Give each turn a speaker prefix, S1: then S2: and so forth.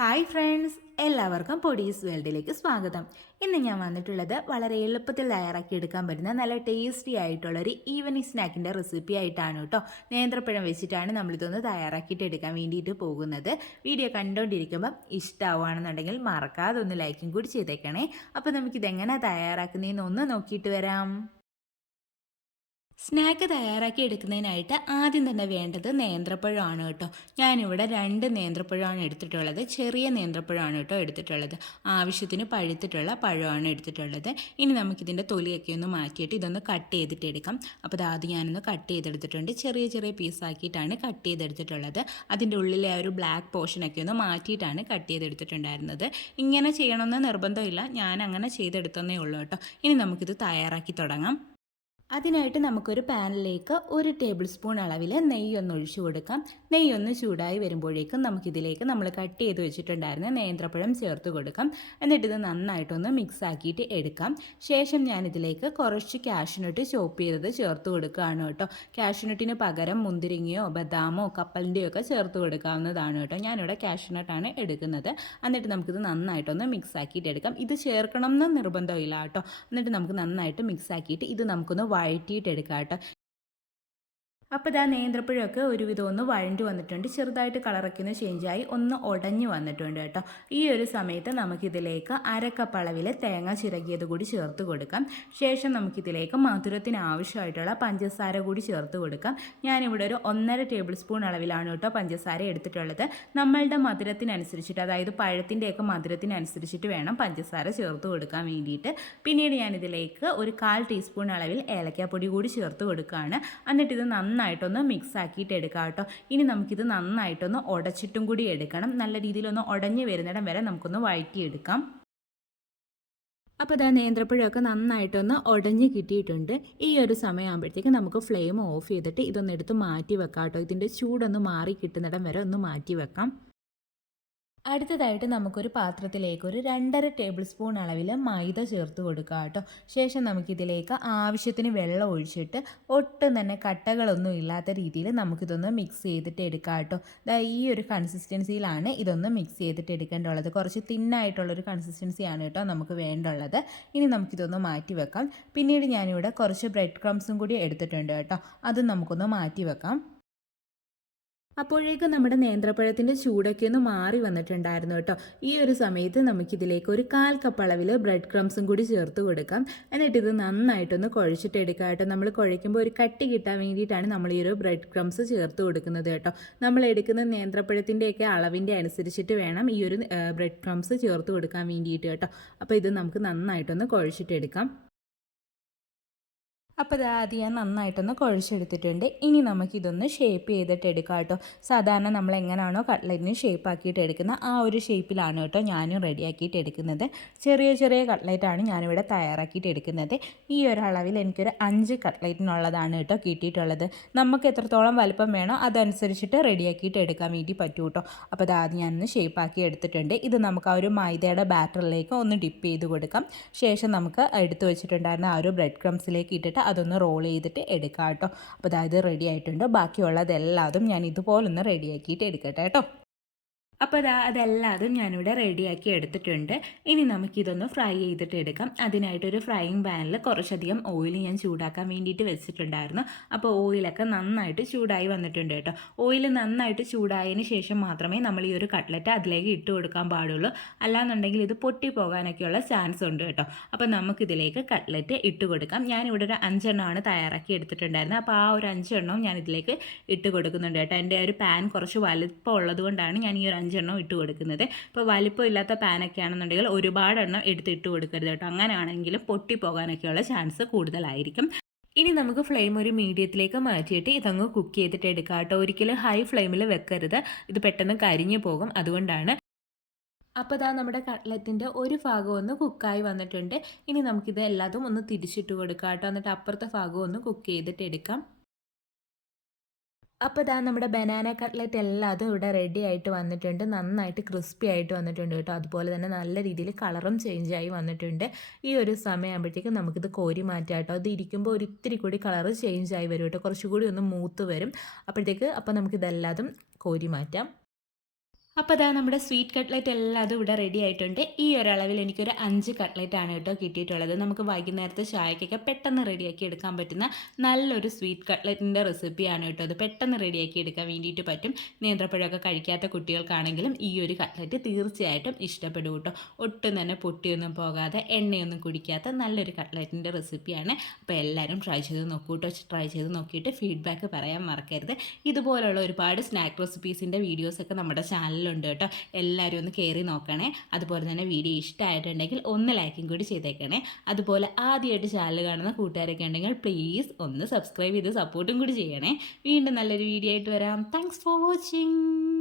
S1: Hi friends എല്ലാവർക്കും പൊടീസ് വേൾഡിലേക്ക് സ്വാഗതം. ഇന്ന് ഞാൻ വന്നിട്ടുള്ളത് വളരെ എളുപ്പത്തിൽ തയ്യാറാക്കി എടുക്കാൻ പറ്റുന്ന നല്ല ടേസ്റ്റി ആയിട്ടുള്ള ഒരു ഈവനിങ് സ്നാക്കിന്റെ റെസിപ്പി ആയിട്ടാണ് കേട്ടോ. നേന്ത്രപ്പഴം വെച്ചിട്ടാണ് നമ്മളിതൊന്ന് തയ്യാറാക്കിയിട്ട് എടുക്കാൻ വേണ്ടിയിട്ട് പോകുന്നത്. വീഡിയോ കണ്ടുകൊണ്ടിരിക്കുമ്പം ഇഷ്ടമാവുകയാണെന്നുണ്ടെങ്കിൽ മറക്കാതെ ഒന്ന് ലൈക്കും കൂടി ചെയ്തേക്കണേ. അപ്പോൾ നമുക്കിതെങ്ങനെ തയ്യാറാക്കുന്നതെന്ന് ഒന്ന് നോക്കിയിട്ട് വരാം. സ്നാക്ക് തയ്യാറാക്കി എടുക്കുന്നതിനായിട്ട് ആദ്യം തന്നെ വേണ്ടത് നേന്ത്രപ്പഴമാണ് കേട്ടോ. ഞാനിവിടെ രണ്ട് നേന്ത്രപ്പഴമാണ് എടുത്തിട്ടുള്ളത്. ചെറിയ നേന്ത്രപ്പഴമാണ് കേട്ടോ എടുത്തിട്ടുള്ളത്. ആവശ്യത്തിന് പഴുത്തിട്ടുള്ള പഴമാണ് എടുത്തിട്ടുള്ളത്. ഇനി നമുക്കിതിന്റെ തൊലിയൊക്കെ ഒന്ന് മാറ്റിയിട്ട് ഇതൊന്ന് കട്ട് ചെയ്തിട്ട് എടുക്കാം. അപ്പോൾ ആദ്യം ഞാനൊന്ന് കട്ട് ചെയ്തെടുത്തിട്ടുണ്ട്. ചെറിയ ചെറിയ പീസാക്കിയിട്ടാണ് കട്ട് ചെയ്തെടുത്തിട്ടുള്ളത്. അതിന്റെ ഉള്ളിലെ ആ ഒരു ബ്ലാക്ക് പോർഷനൊക്കെ ഒന്ന് മാറ്റിയിട്ടാണ് കട്ട് ചെയ്തെടുത്തിട്ടുണ്ടായിരുന്നത്. ഇങ്ങനെ ചെയ്യണമെന്ന് നിർബന്ധമില്ല. ഞാൻ അങ്ങനെ ചെയ്തെടുത്തതേ ഉള്ളൂ കേട്ടോ. ഇനി നമുക്കിത് തയ്യാറാക്കി തുടങ്ങാം. അതിനായിട്ട് നമുക്കൊരു പാനിലേക്ക് ഒരു ടേബിൾ സ്പൂൺ അളവിൽ നെയ്യൊന്ന് ഒഴിച്ചു കൊടുക്കാം. നെയ്യൊന്ന് ചൂടായി വരുമ്പോഴേക്കും നമുക്കിതിലേക്ക് നമ്മൾ കട്ട് ചെയ്ത് വെച്ചിട്ടുണ്ടായിരുന്ന നേന്ത്രപ്പഴം ചേർത്ത് കൊടുക്കാം. എന്നിട്ട് ഇത് നന്നായിട്ടൊന്ന് മിക്സ് ആക്കിയിട്ട് എടുക്കാം. ശേഷം ഞാനിതിലേക്ക് കുറച്ച് കാഷ്നട്ട് ചോപ്പ് ചെയ്തത് ചേർത്ത് കൊടുക്കുകയാണ് കേട്ടോ. കാഷ്നട്ടിന് പകരം മുന്തിരിങ്ങയോ ബദാമോ കപ്പലിന്റെയോ ഒക്കെ ചേർത്ത് കൊടുക്കാവുന്നതാണ് കേട്ടോ. ഞാനിവിടെ കാഷ്നട്ടാണ് എടുക്കുന്നത്. എന്നിട്ട് നമുക്കിത് നന്നായിട്ടൊന്ന് മിക്സ് ആക്കിയിട്ട് എടുക്കാം. ഇത് ചേർക്കണം എന്ന് നിർബന്ധമില്ല കേട്ടോ. എന്നിട്ട് നമുക്ക് നന്നായിട്ട് മിക്സ് ആക്കിയിട്ട് ഇത് നമുക്കൊന്ന് വഴറ്റിയിട്ടെടുക്കാം കേട്ടോ അപ്പോൾ ഇതാ നേന്ത്രപ്പഴമൊക്കെ ഒരുവിധം ഒന്ന് വഴണ്ടി വന്നിട്ടുണ്ട്. ചെറുതായിട്ട് കളറൊക്കെ ഒന്ന് ചേഞ്ചായി ഒന്ന് ഉടഞ്ഞു വന്നിട്ടുണ്ട് കേട്ടോ. ഈ ഒരു സമയത്ത് നമുക്കിതിലേക്ക് അരക്കപ്പ് അളവിൽ തേങ്ങ ചിരകിയത് കൂടി ചേർത്ത് കൊടുക്കാം. ശേഷം നമുക്കിതിലേക്ക് മധുരത്തിന് ആവശ്യമായിട്ടുള്ള പഞ്ചസാര കൂടി ചേർത്ത് കൊടുക്കാം. ഞാനിവിടെ ഒരു ഒന്നര ടേബിൾ സ്പൂൺ അളവിലാണ് കേട്ടോ പഞ്ചസാര എടുത്തിട്ടുള്ളത്. നമ്മളുടെ മധുരത്തിനനുസരിച്ചിട്ട് അതായത് പഴത്തിന്റെയൊക്കെ മധുരത്തിനനുസരിച്ചിട്ട് വേണം പഞ്ചസാര ചേർത്ത് കൊടുക്കാൻ വേണ്ടിയിട്ട്. പിന്നീട് ഞാനിതിലേക്ക് ഒരു കാൽ ടീസ്പൂൺ അളവിൽ ഏലക്കാപ്പൊടി കൂടി ചേർത്ത് കൊടുക്കുകയാണ്. എന്നിട്ട് ഇത് നന്നായി നന്നായിട്ടൊന്ന് മിക്സ് ആക്കിയിട്ട് എടുക്കാം കേട്ടോ. ഇനി നമുക്കിത് നന്നായിട്ടൊന്ന് ഉടച്ചിട്ടും കൂടി എടുക്കണം. നല്ല രീതിയിലൊന്ന് ഉടഞ്ഞു വരുന്നിടം വരെ നമുക്കൊന്ന് വഴറ്റിയെടുക്കാം. അപ്പോൾ ഇതാ നേന്ത്രപ്പഴമൊക്കെ നന്നായിട്ടൊന്ന് ഉടഞ്ഞ് കിട്ടിയിട്ടുണ്ട്. ഈ ഒരു സമയമാകുമ്പോഴത്തേക്ക് നമുക്ക് ഫ്ലെയിം ഓഫ് ചെയ്തിട്ട് ഇതൊന്ന് എടുത്ത് മാറ്റി വെക്കാം കേട്ടോ. ഇതിന്റെ ചൂടൊന്ന് മാറി കിട്ടുന്നിടം വരെ ഒന്ന് മാറ്റി വെക്കാം. അടുത്തതായിട്ട് നമുക്കൊരു പാത്രത്തിലേക്ക് ഒരു രണ്ടര ടേബിൾ സ്പൂൺ അളവിൽ മൈദ ചേർത്ത് കൊടുക്കുക കേട്ടോ. ശേഷം നമുക്കിതിലേക്ക് ആവശ്യത്തിന് വെള്ളം ഒഴിച്ചിട്ട് ഒട്ടും തന്നെ കട്ടകളൊന്നും ഇല്ലാത്ത രീതിയിൽ നമുക്കിതൊന്ന് മിക്സ് ചെയ്തിട്ട് എടുക്കാം കേട്ടോ. ഈ ഒരു കൺസിസ്റ്റൻസിയിലാണ് ഇതൊന്ന് മിക്സ് ചെയ്തിട്ട് എടുക്കേണ്ടുള്ളത് കുറച്ച് തിന്നായിട്ടുള്ളൊരു കൺസിസ്റ്റൻസിയാണ് കേട്ടോ നമുക്ക് വേണ്ടുള്ളത്. ഇനി നമുക്കിതൊന്ന് മാറ്റി വെക്കാം. പിന്നീട് ഞാനിവിടെ കുറച്ച് ബ്രെഡ് ക്രംസും കൂടി എടുത്തിട്ടുണ്ട് കേട്ടോ. അതും നമുക്കൊന്ന് മാറ്റി വെക്കാം. അപ്പോഴേക്കും നമ്മുടെ നേന്ത്രപ്പഴത്തിന്റെ ചൂടൊക്കെ ഒന്ന് മാറി വന്നിട്ടുണ്ടായിരുന്നു കേട്ടോ. ഈ ഒരു സമയത്ത് നമുക്കിതിലേക്ക് ഒരു കാൽ കപ്പ് അളവിൽ ബ്രെഡ് ക്രംസും കൂടി ചേർത്ത് കൊടുക്കാം. എന്നിട്ട് ഇത് നന്നായിട്ടൊന്ന് കുഴച്ചിട്ട് എടുക്കാം കേട്ടോ. നമ്മൾ കുഴയ്ക്കുമ്പോൾ ഒരു കട്ടി കിട്ടാൻ വേണ്ടിയിട്ടാണ് നമ്മൾ ഈ ഒരു ബ്രെഡ് ക്രംസ് ചേർത്ത് കൊടുക്കുന്നത് കേട്ടോ. നമ്മൾ എടുക്കുന്ന നേന്ത്രപ്പഴത്തിന്റെയൊക്കെ അളവിന്റെ അനുസരിച്ചിട്ട് വേണം ഈ ഒരു ബ്രെഡ് ക്രംസ് ചേർത്ത് കൊടുക്കാൻ വേണ്ടിയിട്ട് കേട്ടോ. അപ്പോൾ ഇത് നമുക്ക് നന്നായിട്ടൊന്ന് കുഴച്ചിട്ടെടുക്കാം അപ്പോൾ ഇത് ആദ്യം ഞാൻ നന്നായിട്ടൊന്ന് കുഴച്ചെടുത്തിട്ടുണ്ട്. ഇനി നമുക്കിതൊന്ന് ഷേപ്പ് ചെയ്തിട്ട് എടുക്കാം കേട്ടോ. സാധാരണ നമ്മൾ എങ്ങനെയാണോ കട്ട്ലറ്റിന് ഷേപ്പ് ആക്കിയിട്ട് എടുക്കുന്ന ആ ഒരു ഷേപ്പിലാണ് കേട്ടോ ഞാനും റെഡിയാക്കിയിട്ട് എടുക്കുന്നത്. ചെറിയ ചെറിയ കട്ട്ലറ്റാണ് ഞാനിവിടെ തയ്യാറാക്കിയിട്ട് എടുക്കുന്നത്. ഈ ഒരു അളവിൽ എനിക്കൊരു അഞ്ച് കട്ട്ലറ്റിനുള്ളതാണ് കേട്ടോ കിട്ടിയിട്ടുള്ളത്. നമുക്ക് എത്രത്തോളം വലുപ്പം വേണോ അതനുസരിച്ചിട്ട് റെഡിയാക്കിയിട്ട് എടുക്കാൻ വേണ്ടി പറ്റൂ കേട്ടോ. അപ്പോൾ അത് ആദ്യം ഞാനൊന്ന് ഷേപ്പ് ആക്കി എടുത്തിട്ടുണ്ട്. ഇത് നമുക്ക് ആ ഒരു മൈദയുടെ ബാറ്ററിലേക്ക് ഒന്ന് ഡിപ്പ് ചെയ്ത് കൊടുക്കാം. ശേഷം നമുക്ക് എടുത്തു വെച്ചിട്ടുണ്ടായിരുന്ന ആ ഒരു ബ്രെഡ് ക്രംസിലേക്ക് ഇട്ടിട്ട് അതൊന്ന് റോൾ ചെയ്തിട്ട് എടുക്കാം കേട്ടോ അപ്പോൾ അതായത് റെഡി ആയിട്ടുണ്ട്. ബാക്കിയുള്ളതെല്ലാതും ഞാൻ ഇതുപോലൊന്ന് റെഡിയാക്കിയിട്ട് എടുക്കട്ടെ കേട്ടോ. അപ്പോൾ അതാ അതെല്ലാതും ഞാനിവിടെ റെഡിയാക്കി എടുത്തിട്ടുണ്ട്. ഇനി നമുക്കിതൊന്ന് ഫ്രൈ ചെയ്തിട്ട് എടുക്കാം. അതിനായിട്ടൊരു ഫ്രൈയിങ് പാനിൽ കുറച്ചധികം ഓയിൽ ഞാൻ ചൂടാക്കാൻ വേണ്ടിയിട്ട് വെച്ചിട്ടുണ്ടായിരുന്നു. അപ്പോൾ ഓയിലൊക്കെ നന്നായിട്ട് ചൂടായി വന്നിട്ടുണ്ട് കേട്ടോ. ഓയിൽ നന്നായിട്ട് ചൂടായതിന് ശേഷം മാത്രമേ നമ്മൾ ഈ ഒരു കട്ട്ലറ്റ് അതിലേക്ക് ഇട്ട് കൊടുക്കാൻ പാടുള്ളൂ. അല്ലാന്നുണ്ടെങ്കിൽ ഇത് പൊട്ടിപ്പോകാനൊക്കെയുള്ള ചാൻസ് ഉണ്ട് കേട്ടോ. അപ്പോൾ നമുക്കിതിലേക്ക് കട്ട്ലറ്റ് ഇട്ട് കൊടുക്കാം. ഞാനിവിടെ ഒരു അഞ്ചെണ്ണമാണ് തയ്യാറാക്കി എടുത്തിട്ടുണ്ടായിരുന്നത്. അപ്പോൾ ആ ഒരു അഞ്ചെണ്ണവും ഞാൻ ഇതിലേക്ക് ഇട്ട് കൊടുക്കുന്നുണ്ട് കേട്ടോ. എന്റെ ഒരു പാൻ കുറച്ച് വലുപ്പം ഉള്ളതുകൊണ്ടാണ് ഞാൻ ഈ ഒരു അഞ്ചെണ്ണം ഇട്ട് കൊടുക്കുന്നത്. ഇപ്പോൾ വലിപ്പം ഇല്ലാത്ത പാനൊക്കെ ആണെന്നുണ്ടെങ്കിൽ ഒരുപാട് എണ്ണം എടുത്ത് ഇട്ട് കൊടുക്കരുത് കേട്ടോ. അങ്ങനെയാണെങ്കിലും പൊട്ടിപ്പോകാനൊക്കെയുള്ള ചാൻസ് കൂടുതലായിരിക്കും. ഇനി നമുക്ക് ഫ്ലെയിം ഒരു മീഡിയത്തിലേക്ക് മാറ്റിയിട്ട് ഇതങ്ങ് കുക്ക് ചെയ്തിട്ട് എടുക്കാം കേട്ടോ. ഒരിക്കലും ഹൈ ഫ്ലെയിമിൽ വെക്കരുത്. ഇത് പെട്ടെന്ന് കരിഞ്ഞു പോകും. അതുകൊണ്ടാണ് അപ്പോൾ ഇതാ നമ്മുടെ കട്ട്ലറ്റിന്റെ ഒരു ഭാഗം ഒന്ന് കുക്കായി വന്നിട്ടുണ്ട്. ഇനി നമുക്കിത് എല്ലാതും ഒന്ന് തിരിച്ചിട്ട് കൊടുക്കാം കേട്ടോ. എന്നിട്ട് അപ്പുറത്തെ ഭാഗം ഒന്ന് കുക്ക് ചെയ്തിട്ട് എടുക്കാം. അപ്പോൾ ഇതാ നമ്മുടെ ബനാന കട്ട്ലറ്റ് അതും ഇവിടെ റെഡി ആയിട്ട് വന്നിട്ടുണ്ട്. നന്നായിട്ട് ക്രിസ്പി ആയിട്ട് വന്നിട്ടുണ്ട് കേട്ടോ. അതുപോലെ തന്നെ നല്ല രീതിയിൽ കളറും ചേഞ്ച് ആയി വന്നിട്ടുണ്ട്. ഈ ഒരു സമയമാകുമ്പോഴത്തേക്കും നമുക്കിത് കോരി മാറ്റാം കേട്ടോ. അത് ഇരിക്കുമ്പോൾ ഒരു ഇത്തിരി കൂടി കളറ് ചേഞ്ച് ആയി വരും കേട്ടോ. കുറച്ചുകൂടി ഒന്ന് മൂത്ത് വരും. അപ്പോഴത്തേക്ക് അപ്പോൾ നമുക്കിതെല്ലാതും കോരി മാറ്റാം. അപ്പോൾ അതാ നമ്മുടെ സ്വീറ്റ് കട്ട്ലറ്റ് എല്ലാം അതും ഇവിടെ റെഡി ആയിട്ടുണ്ട്. ഈ ഒരളവിൽ എനിക്കൊരു അഞ്ച് കട്ട്ലറ്റ് ആണ് കേട്ടോ കിട്ടിയിട്ടുള്ളത്. നമുക്ക് വൈകുന്നേരത്തെ ചായക്കൊക്കെ പെട്ടെന്ന് റെഡിയാക്കി എടുക്കാൻ പറ്റുന്ന നല്ലൊരു സ്വീറ്റ് കട്ട്ലറ്റിന്റെ റെസിപ്പിയാണ് കേട്ടോ അത്. പെട്ടെന്ന് റെഡിയാക്കി എടുക്കാൻ വേണ്ടിയിട്ട് പറ്റും. നേന്ത്രപ്പഴമൊക്കെ കഴിക്കാത്ത കുട്ടികൾക്കാണെങ്കിലും ഈ ഒരു കട്ട്ലറ്റ് തീർച്ചയായിട്ടും ഇഷ്ടപ്പെടും കേട്ടോ. ഒട്ടും തന്നെ പൊട്ടിയൊന്നും പോകാതെ എണ്ണയൊന്നും കുടിക്കാത്ത നല്ലൊരു കട്ട്ലറ്റിന്റെ റെസിപ്പിയാണ് അപ്പോൾ എല്ലാവരും ട്രൈ ചെയ്ത് നോക്കൂ കേട്ടോ. ട്രൈ ചെയ്ത് നോക്കിയിട്ട് ഫീഡ്ബാക്ക് പറയാൻ മറക്കരുത്. ഇതുപോലുള്ള ഒരുപാട് സ്നാക്ക് റെസിപ്പീസിന്റെ വീഡിയോസൊക്കെ നമ്മുടെ ചാനലിലുണ്ട് കേട്ടോ. എല്ലാവരും ഒന്ന് കയറി നോക്കണേ. അതുപോലെ തന്നെ വീഡിയോ ഇഷ്ടമായിട്ടുണ്ടെങ്കിൽ ഒന്ന് ലൈക്കും കൂടി ചെയ്തേക്കണേ. അതുപോലെ ആദ്യമായിട്ട് ചാനൽ കാണുന്ന കൂട്ടുകാരൊക്കെ ഉണ്ടെങ്കിൽ പ്ലീസ് ഒന്ന് സബ്സ്ക്രൈബ് ചെയ്ത് സപ്പോർട്ടും കൂടി ചെയ്യണേ. വീണ്ടും നല്ലൊരു വീഡിയോ ആയിട്ട് വരാം. Thanks for watching